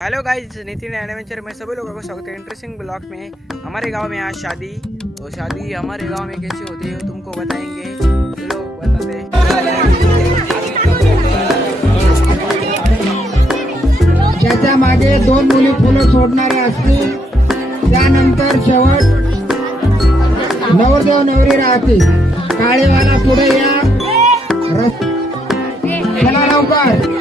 Hello guys, Nitin adventure में सभी लोगों को स्वागत है। इंटरेस्टिंग ब्लॉग में हमारे गांव में आज शादी और शादी हमारे गांव में कैसे होती है तुमको बताएंगे। चलो बताते हैं। त्याच्या मागे दोन मुली फुलं सोडणारे असतील, त्यानंतर शेवट नवरदेव नवरी राहतील। काळेवाला पुढे या, चला लवकर।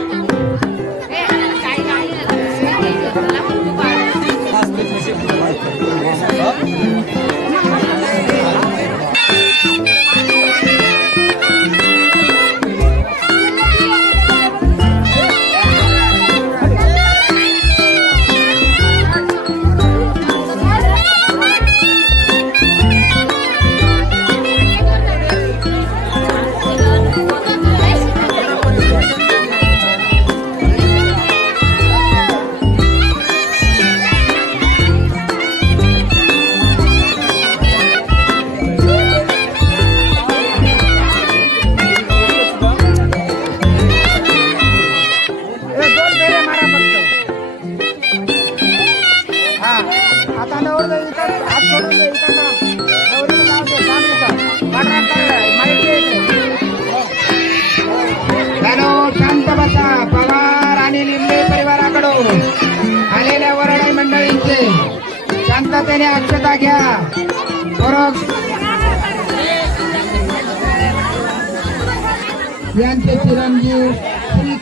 आता नवरदेव इथं हात सोडून दे, इथं थांब. नवरीला जाऊ दे, थांब इथं. पाठराख कर, माहिती आहे. हॅलो, शांत बसा. पवार आणि लिंबे परिवाराकडून आलेल्या वरडाई मंडळींचे शांततेने अक्षता घ्या. यांचे चिरंजीव श्री